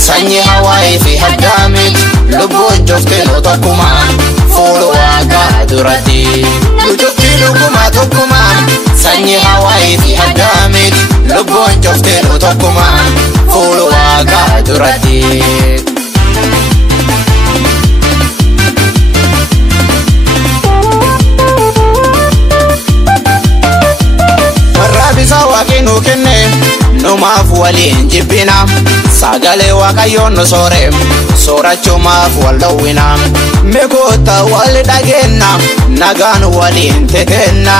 Sanyi Hawaii fi haddamit lubbuun jofte tokkumaan fuula waaqa duratti lujufti luguma tokkumaan sanyi Hawaii fi haddamit lubbuun jofte tokkumaan fuula waaqa duratti. Marrabisa waaqinu kenne numaaf waliin jibbina sagalee waaqayyoon nu soore soorachumaaf wal dhowwina meekoota wal dhageenya nagaan waliin tekenna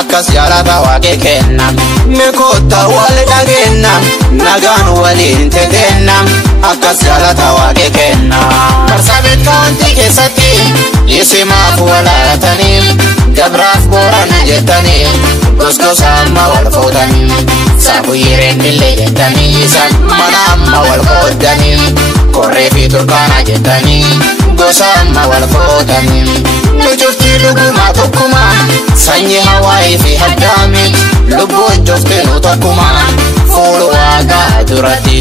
akkas jaalata waaqe kenna meekoota wal dhageenya nagaan waliin tekenna akkas jaalata waaqe kenna Marsabit kauntii keessatti isimaaf walaalatanii gabraaf booran jettanii goskosama wal fuudhanii saafuyireen illee jettanii san mana amma wal qoodanii korree fi turkaana jettanii gosama wal fuudhanii lujufti luguma tokkuma sanyi Hawaii fi haddamit lubbuun jofte tokkuma fuula waaqa duratti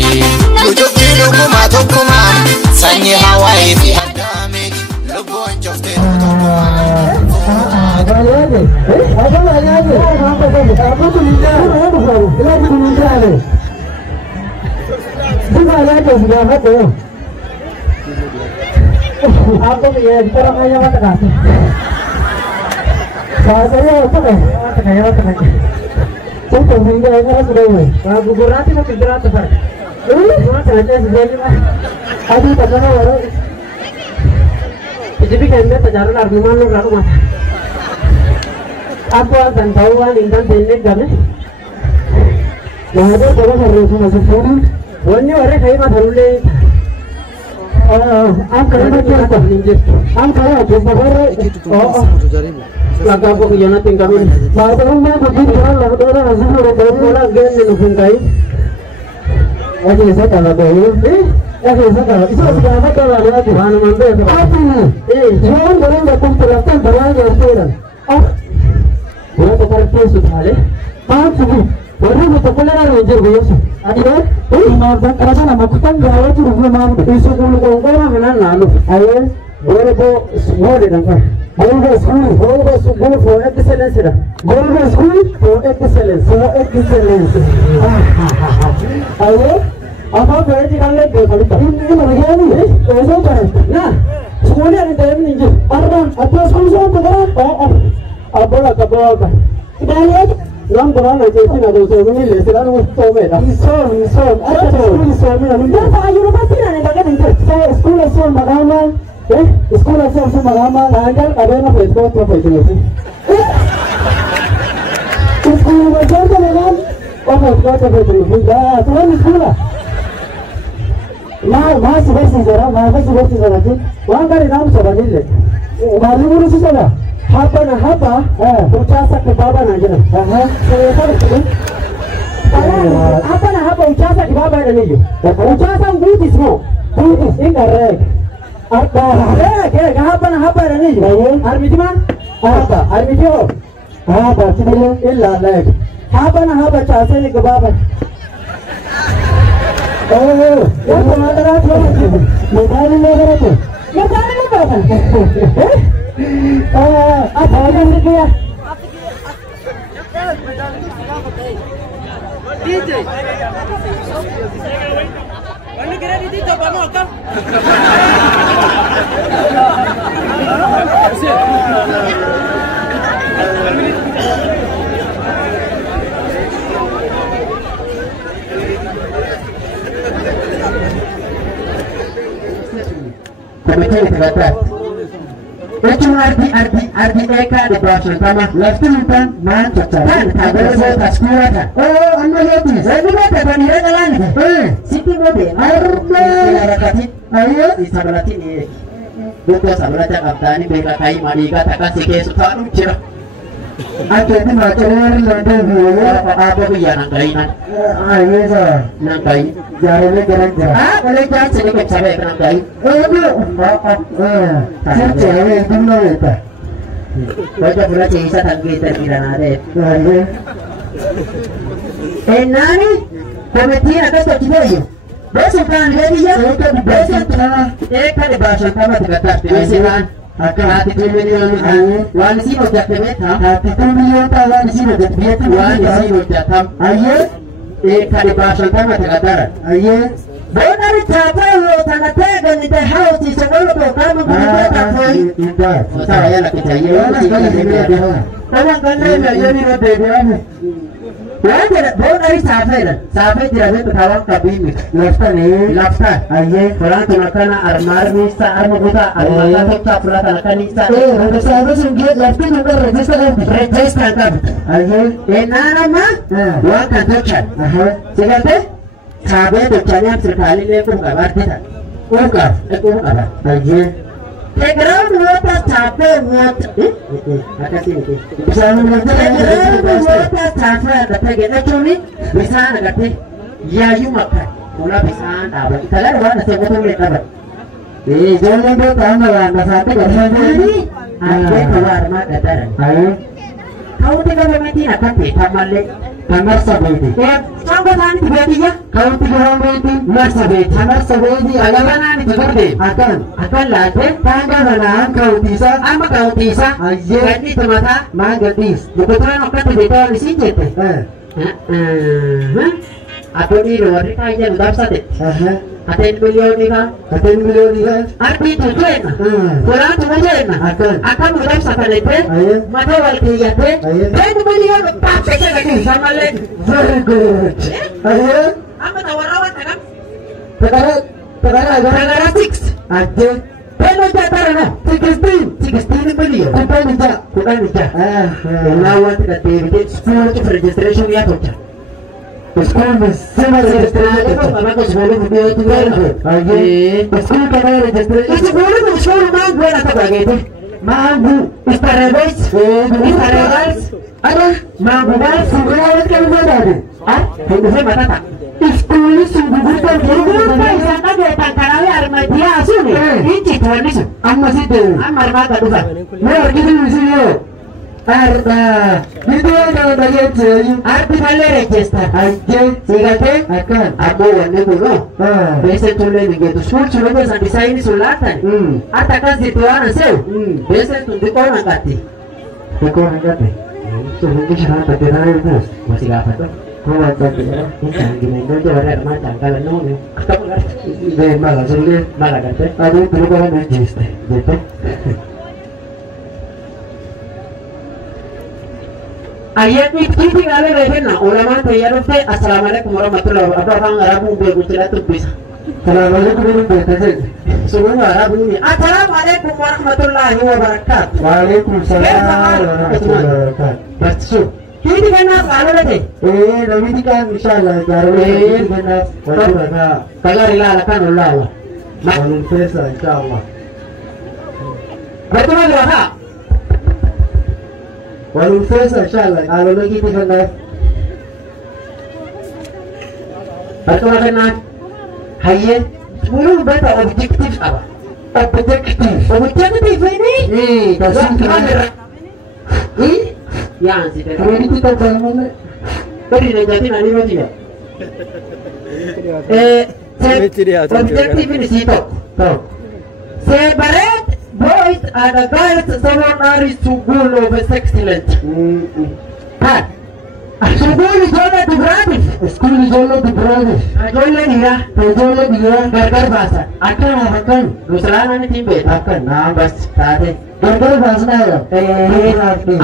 lujufti luguma tokkuma sanyi Hawaii fi haddamit lubbuun jofte tokkuma. Aku akan tahu intan tenek kan? Yang ada kalau harus masuk forum, wannya orang kaya mah dulu le. Am kalau macam apa ninja? Am kalau apa baru? Laga aku yang nanti kami. Baru mah begitu orang lalu orang asal orang gen menufung kai. Aja saya kalau dulu, aja saya kalau itu sudah apa kalau ada Tuhan mandor. Apa ini? Jangan orang datang terlalu terlalu jauh. Buat terkait soal, Pak Sugi, baru kita pelajari menjadi biasa. Ada, masa kerja nama kita gawe tu rumah mana? Isu kalau orang mana lalu, ayah, boleh semua dengan apa? Boleh school for excellence dah. Boleh school for excellence, Ayah, apa berarti kalau ini mana ni? Esok kan? Nah, sekolah ni dalam ni je. Arban, atau sekolah apa? Abola kabola. Ibalik. Nam Quran aja sih nado sebelum ini leseran usah mera. Isom. Ada isom ni. Dah tak ayuh lepas ni ada kan ini. Saya sekolah isom marama. Sekolah isom marama. Nanti ada na Facebook profesional sih. Sekolah macam tu kan? Facebook profesional. Dah, tuan sekolah. Masih bersih zara sih. Wang kali nam sebab ni le. Baru urus saja. Hapa na hapa, uchasa kibaba na jina. Hapa na hapa uchasa kibaba na niyo. Uchasa nguti smo. Nguti incorrect. Hapa na hapa na niyo. Armiti man? Armiti ho. Sibile illa leg. Hapa na hapa chasa ni kibaba. Yang pengadara tu. Medali tu. Apa yang dia? DJ. Mana kira DJ tak bangun kan? Itu arti mereka di bawah sama. Left bukan mantap. Kan ada saya sekolah kan. Oh, anda lihat ni. Saya juga tak pernah jalan. Siti mode. Arma. Ayo di sebelah sini. Betul sebelah cakap tadi mereka kai madiga tak kasih kesu tak lucu. Ada di macam ada dia apa dia nak kainan. Ayo sah. Nak kain. Jalan jalan. Boleh jalan sedikit sampai nak kain. Cewek dulu itu. Baca pula cerita tentang kita tidak ada. Nani? Komiti atas tak kita je. Besarkan lagi ya. Besarkan. Kan bahasa sama dekat besarkan. Hati tu million wan sino jatme tha. Hati tu million ta wan sino jatme tha. Wan sino jatam. Aye. Kan bahasa sama dekat dar. Aye. Benar siapa lo tanah tegan di house di sebelum tu kamu berita koi. Saya nak percaya. Orang kan dia ni ada dia. Benar siapa tidak ada kawan kabin. Lafta. Aye. Orang tu nak kena armar ni sa armar kita armar tu tak pernah nak kena sa. Saya sungguh lafta juga register kan. Aye. Nama? Wah kan tu chat. Siapa? Sahabat bercanya sekali lepas kabar kita. Ukar, ukar. Aje. Background apa sahabat buat? Apa sih ini? Bisa background apa sahabat? Tapi kita cumi bisa nak kata ya you makan. Mula bisa dapat. Kita lah orang nasi betul boleh dapat. Jangan buat tambah lah. Nasi betul ni. Aje keluar mak kata. Aye. Kau tidak bermati nak kata tamale. Kamar sabedi. Sangka tani tiga-tiga. Kau tiga orang itu. Kamar sabedi. Kamar sabedi. Agaknya ni juga deh. Akan latih. Tangga mana kau tisa. Ama kau tisa. Aje. Ganti temata. Mang gadis. Kebetulan okey tu betul di sini tu. Apa ni luar ni kaya udah sate. Aten milion ni kan? Arti tu kan? Kurang tu macam mana? Akan udah sate lepas. Mata wajib ya tu. 10 milion tak secah lagi sama lagi. Very good. Ayo. Apa tawaran kan? Tegara 6. Aje. Peno jatara na. 16 milion. Bukan nija. Lawan kita TV school registration ya tu. School semua registration. Apa kau sekolah video itu kan? Aje. School kena registration. School mana buat apa begitu? Mampu istarebas, ada mampu bal surat kan ada. Itu saya mata tak. Sekolah sungguh tak dia sana dia tak kenal armadia asuni. Ini tuan ni. Amma situ. Amma mata tu kan. Mereka itu sini. Arda. Itu ada bagian je. Arti malah register. Aje. Siapa? Akan. Abu warna dulu. Biasa tulen begitu. Surat biasa desain sulatan. Atakan situan asal. Biasa tunjuk orang kati. Orang kati. Mungkin siapa tadi hari itu masih apa tu? Kau ada gimana tu orang macam kalau nong. Deh malah sulit. Malah kata. Ada perubahan register. Betul. Ayat ni kita ada lagi na. Ulama tayar tu. Assalamualaikum warahmatullahi wabarakatuh. Apa orang Arab boleh bicara tu bisa. Assalamualaikum warahmatullahi wabarakatuh. Semua Arab ni. Assalamualaikum warahmatullahi wabarakatuh. Waalaikumsalam warahmatullahi wabarakatuh. Betul. Kita kena kalau lagi. Nabi kan insyaallah kalau kita kena wajib kalau rilakan Allah. Maklum pesa insyaallah. Betul tak? Walau saya insyaallah kalau lagi kita kena betul kan? Hayye, mulu betul objektif apa? Objektif ini? Kasih. Yang sih. Kalau kita jangan. Tadi dah jadi nani macam ni. Objektif ini siapa? Tahu. Separate boys and girls seminary school of excellence. Kan? School zona tu gratis. School zona tu gratis. Zona dia. Gargar bahasa. Akan. Nusrana ni timbet. Akan. Nah, bas tadi. Gargar bahasa na.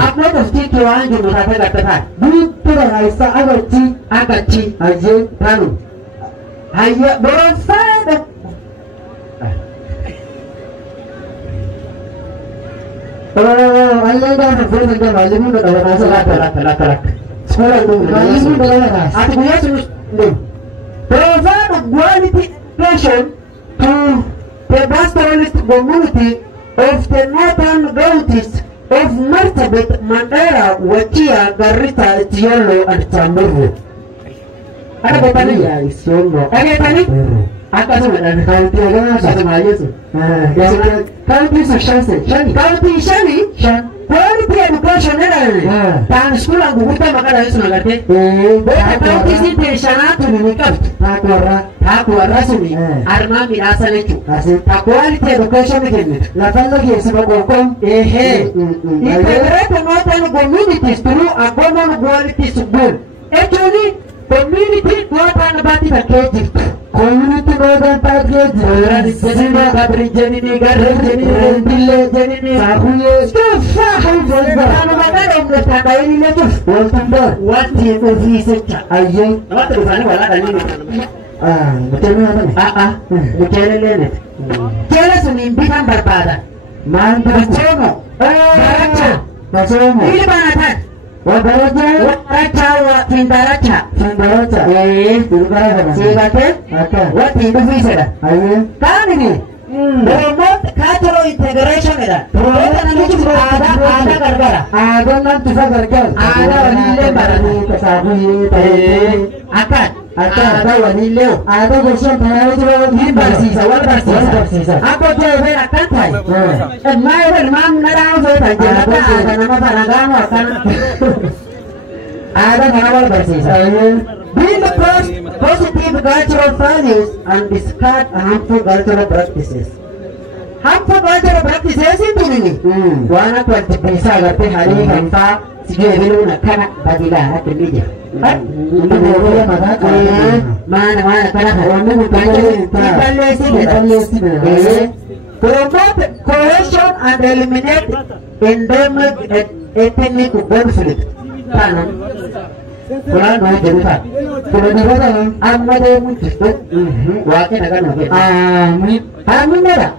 Apa tu sih tuan jual apa kata? Betul Aisyah agaci. Aje kanu. Ayah berasa. Allah dah berfirman kepada Alimun dan orang salah. Sekolah itu. Alimun dan orang. Artinya sudah. Provide a quality education to the pastoralist community of the northern counties of Marsabit, Mandara, Wajir, Garissa, Isiolo, and Samburu. Ada apa ni? Ya, Isiolo. Ada apa ni? Apa sebenarnya? County agama sama aja tu. County Shani. County Shani. Quality education ni. Tan sekolah guru maka dah semua kerja. County sini Shana tu ni kan? Aku rasmi. Arma mirasa ni tu. Quality education ni. Lapan lagi sebab hukum. Integrate northern communities through a common quality school. Actually, community northern bati package. Community northern package. Jadi kabri jadi ni garden jadi dille jadi ni. Sahuye. Kalau mana orang tanda ini lagi. What is office? Ayah. Apa tu sana wala tadi ni. Betul ni apa ni? Betul ni. Jelas ni bihan berpada. Mantap. Macam. Ini mana tan? Raja Tindaraja. Siapa? What itu bisa? Kan ini. Remote cultural integration ada. Ada gara-gara. Ada nanti gara-gara. Ada wanita baru kesahui. Akan. Ada wanita. Ada gosong tanah ini bersisa. Apa dia berakan thay? Mai mam narang saya tanya. Ada nama barang akan. Ada nama bersisa. Build the first positive cultural values and discard harmful cultural practices. Harmful cultural practices itu ini. Wana tuan bisa ngerti hari hampa sejauh ini nak kena bagilah hati dia. Untuk boleh mana kena hari ini promote cohesion and eliminate endemic ethnic conflict. Tanam. Quran mau jadikan. Kalau dibaca, amma dia muncul. Wakil akan nabi. Amin. Amin ada.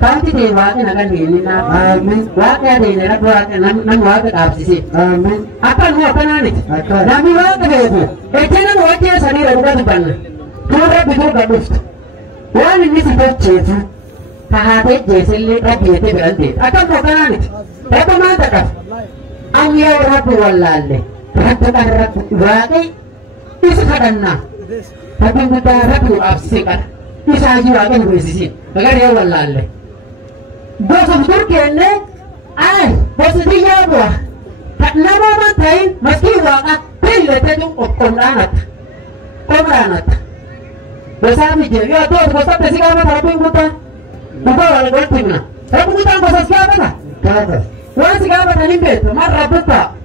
Kanti dia wakil akan ini na. Amin. Wakil ada ini na wakil nam wakil absisi. Amin. Apa lu apa nani? Nami wakil itu. Jangan wakil sani raga depan. Pura bidu gadus. Wan ini sifat cefu. Kahate jeseli rabi itu berhenti. Akan apa nani? Apa mana tak? Amya rabu wallalle. Ratukan ratu bagai bisa karena tapi kita ratu absikan bisa juga kan bersih agar dia wallalle bos Turki ne bos dia buah tak nama matai meski waka pilih itu komranat bersama dia ya tuh bos apa sih kamu tapi kita wala bertimna tapi kita bos siapa nak wala sih kamu tadi betul marah betul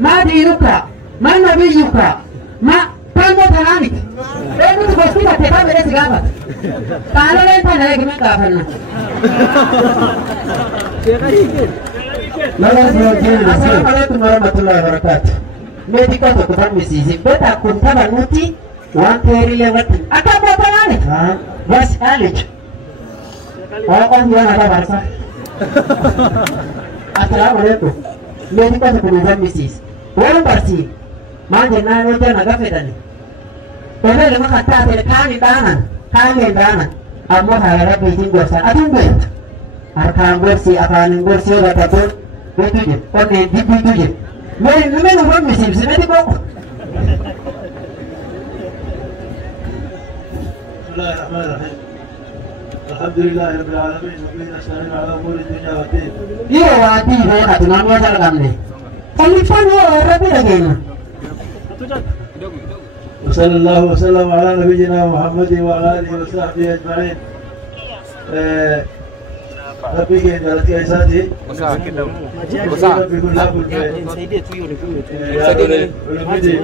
Ma dinuka, ma nabiyuka, ma tanda tanani. Itu pasti tak tetap ada segala. Kalau lain tanda lagi mana kapan? Assalamualaikum warahmatullahi wabarakatuh. Medika tu kuban misi. Beta kunta banuti, wan teri lewat. Apa buat tanani? Was alik. Orang yang ada bahasa. Assalamualaikum. Medika tu kuban misi. Orang bersih, mana nak naga fedani. Kalau lama kata kami danan, amo harap bikin gosa, aduh bet. Arkam bersih, akan bersih ada pun, betul je. Orang di betul je. Mana orang mesti sebenarnya kok. Bismillahirrahmanirrahim. Alhamdulillahirabbil alamin. Wa bihi nasta'inu ala umuri dunya wa din. Iya, wati saya kat nama saya kami. Kalipan rapi lagi ni. Sallallahu wasallam ala nabiyyina Muhammad wa ala alihi wa sahbihi ajma'in. Tapi ke dalam kisah ni. Besar.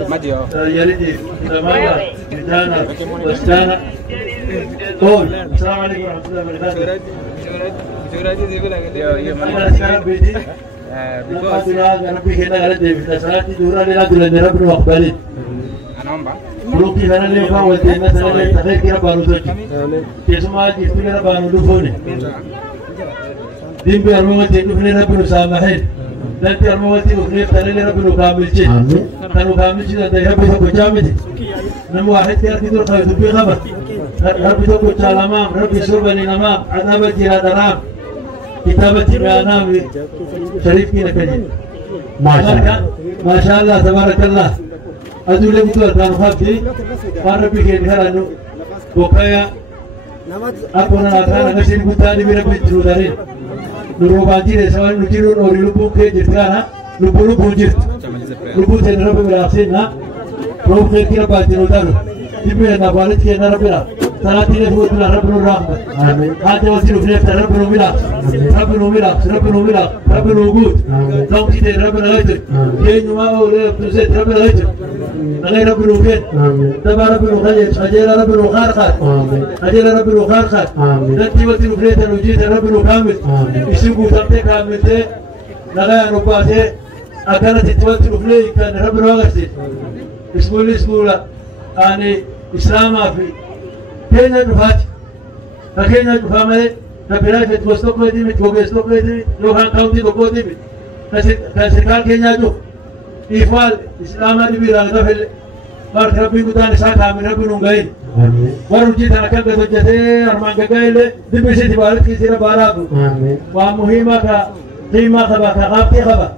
Maju. Jadi, mana? Jana, Jana. Oh, assalamualaikum warahmatullahi wabarakatuh. Ya, mana sekarang bedi? Because Rabbi kena ada di salati dura ni lah tulen Rabbi wakbalik. Belum di sana ni kau wajib mana sana ni tak kira baru tu. Semua di sana baru tu pun. دين بأرموتي نفني ربنا سامحين لأن بأرموتي نفني تلالي ربنا كامل شيء كانوا كامل شيء ده ربنا سبحانه جامد نمو واحد كده كده خير تبي خبر ربنا سبحانه كلامام ربنا سبحانه نمام عذاب جرا درام كتابة بيانام شريف كنا كذي ما شاء الله تبارك الله أدولة بتوع كانوا خابي فاربي كده هرانو بكايا أكون أنا نسين بتاني بربي ترودارين نروبانجي رسوان نجيرو نوري لبو كي جرتانا لبو جرت لبو تنربي براسينا روب كي كنا باجي نودارو تبي نبالت كي نربينا ثلاثين فوت لا ربنا الرحمة هذا وسيلة فنيف ربنا ملا ربنا ملا ربنا ملا ربنا وجود لو كده ربنا غير كي نما أولى بزيت ربنا غير غير ربنا وجود تبى ربنا خير أجل ربنا خارق أجل ربنا خارق نتي وسيلة فنيف نوجد ربنا كامل يسوق تبتة كامل ده نلا نبأته أكانت توسيلة فنيف كان ربنا غير اسمه أنا إسلام في كينا نفاج فكينا نفهمه نبينا في توستوك لديمي توجستوك لديمي لو كان كاونتي توكو ديمي كسكال كينا جو إفعال إسلام هذا بيرالنا في بار ربي قدان ساك عامل ربي نونغاين ورجيت أنا كم بتوجته أرمان كعيله ديمي سيد بارد كيسير بارابو ومهمة كقيمة خبا كقابتي خبا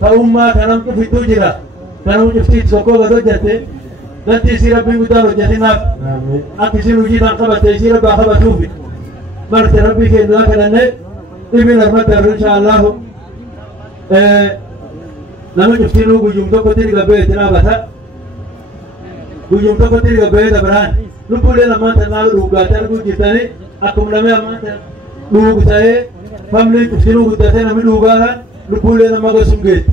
فأمة كلام كفيتو جرا كلام كفيت سوكو بتوجته nanti sirah minggu tahu jadi nak, aku siru jiran kabat, sirah bah kabat tubi, berarti Rabbi kita kerana ini rahmat dari Insyaallah, namun justru gujung tu kotir gabe tidak bahasa, gujung tu kotir gabe tak beran, lu boleh nama tanah ruga tanah gujita ni, aku nama nama ruga saya, family justru gujita saya nama ruga kan, lu boleh nama gasungget,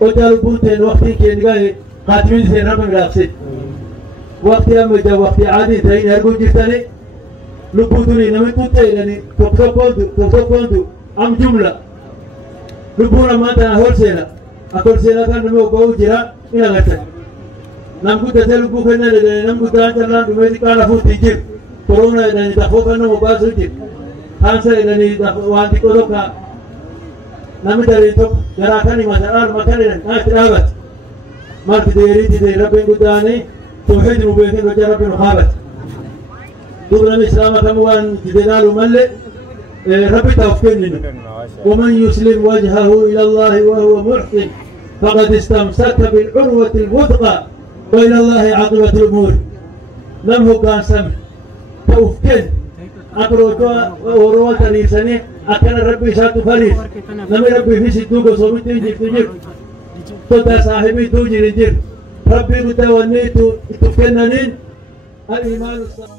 otal pun ten waktu kian قاتمين سينا من راسي وقت يوم جا وقت عادي تين هربون جتاني لبودوني نمي توتي لاني توكسوكوندو أم جملة لبونا ما تنا هول سينا أكل سينا كان نمي وقاو جرا إلى غتا نمكو تسأل لبو كنا لدي نمكو تانجلنا نمي كان فوت تجيب كورونا لاني تخوف كنا مباسو جيب خانسا لاني وانتي كودوكا نمي داري توك جراكاني مسار مكاني ناس ما تدري ربنا قداني توحيد مبين وجه ربنا خابت دبنا الإسلام كموان جدنا ملء ربي توفينا ومن يسلم وجهه إلى الله وهو محسن فقد استمسك بالعروة الوثقى وإلى الله عاقبة الأمور لم هو كان سمع توفين أقرأ وروى تريسني أكن ربي شاتو فريس لم ربي في سدوك وصومتي جيب تودا صاحبي توجي رجل ربي متوني تفكننين الإيمان الصالح